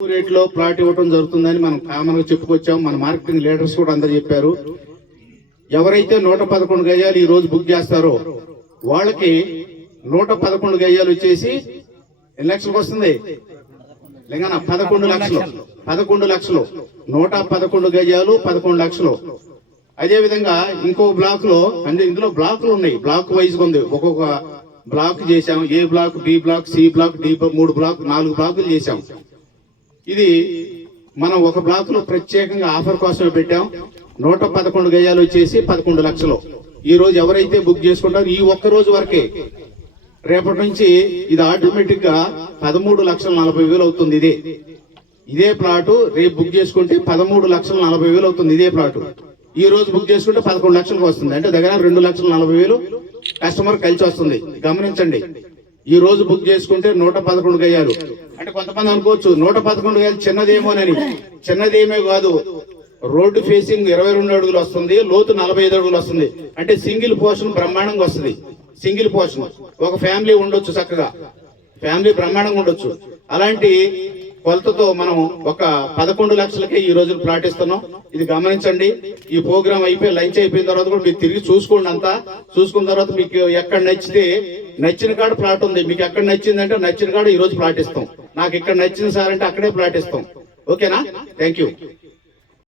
రేట్లో ప్లాట్ ఇవ్వడం జరుగుతుందని మనం కామన్ గా చెప్పుకొచ్చాం. మన మార్కెటింగ్ లీడర్స్ కూడా అందరు చెప్పారు. ఎవరైతే 111 గజాలు ఈ రోజు బుక్ చేస్తారో వాళ్ళకి 111 గజాలు వచ్చేసి ఎన్ని లక్షలకు వస్తుంది? లేకనా 11 లక్షలు. 11 లక్షలు 111 గజాలు 11 లక్షలు. అదే విధంగా ఇంకో బ్లాక్ లో అంటే ఇందులో బ్లాక్లు ఉన్నాయి, బ్లాక్ వైజ్ ఉంది. ఒక్కొక్క బ్లాక్ చేశాం. A block, B block, C block, D 3 block, 4 బ్లాకులు చేశాం. ఇది మనం ఒక బ్లాక్ లో ప్రత్యేకంగా ఆఫర్ కోసమే పెట్టాం. 111 గజాలు వచ్చేసి 11 లక్షలు. ఈ రోజు ఎవరైతే బుక్ చేసుకుంటారో ఈ ఒక్క రోజు వరకే, రేపటి నుంచి ఇది ఆటోమేటిక్ గా 13,40,000 అవుతుంది. ఇదే ప్లాటు రేపు బుక్ చేసుకుంటే 13,40,000 అవుతుంది. ఇదే ప్లాటు ఈ రోజు బుక్ చేసుకుంటే 11 లక్షలకు వస్తుంది. అంటే దగ్గర 2,40,000 కస్టమర్ కలిసి వస్తుంది. గమనించండి, ఈ రోజు బుక్ చేసుకుంటే 111 గజాలు. అంటే కొంతమంది అనుకోవచ్చు 111 గజాలు చిన్నదేమోనని. చిన్నదేమే కాదు, రోడ్డు ఫేసింగ్ 22 అడుగులు వస్తుంది, లోతు 45 అడుగులు వస్తుంది. అంటే సింగిల్ పోర్షన్ బ్రహ్మాండంగా వస్తుంది. సింగిల్ పోర్షన్ ఒక ఫ్యామిలీ ఉండొచ్చు, చక్కగా ఫ్యామిలీ బ్రహ్మాండంగా ఉండొచ్చు. అలాంటి కొలతతో మనం ఒక 11 లక్షలకే ఈ రోజు ప్లాట్ ఇస్తున్నాం. ఇది గమనించండి. ఈ ప్రోగ్రామ్ అయిపోయి లంచ్ అయిపోయిన తర్వాత కూడా మీరు తిరిగి చూసుకోండి. అంతా చూసుకున్న తర్వాత మీకు ఎక్కడ నచ్చితే నచ్చిన కాడ ప్లాట్ ఉంది. మీకు ఎక్కడ నచ్చిందంటే నచ్చిన కాడ ఈ రోజు ప్లాట్ ఇస్తాం. నాకు ఇక్కడ నచ్చింది సార్ అంటే అక్కడే ప్లాట్ ఇస్తాం. ఓకేనా? Thank you.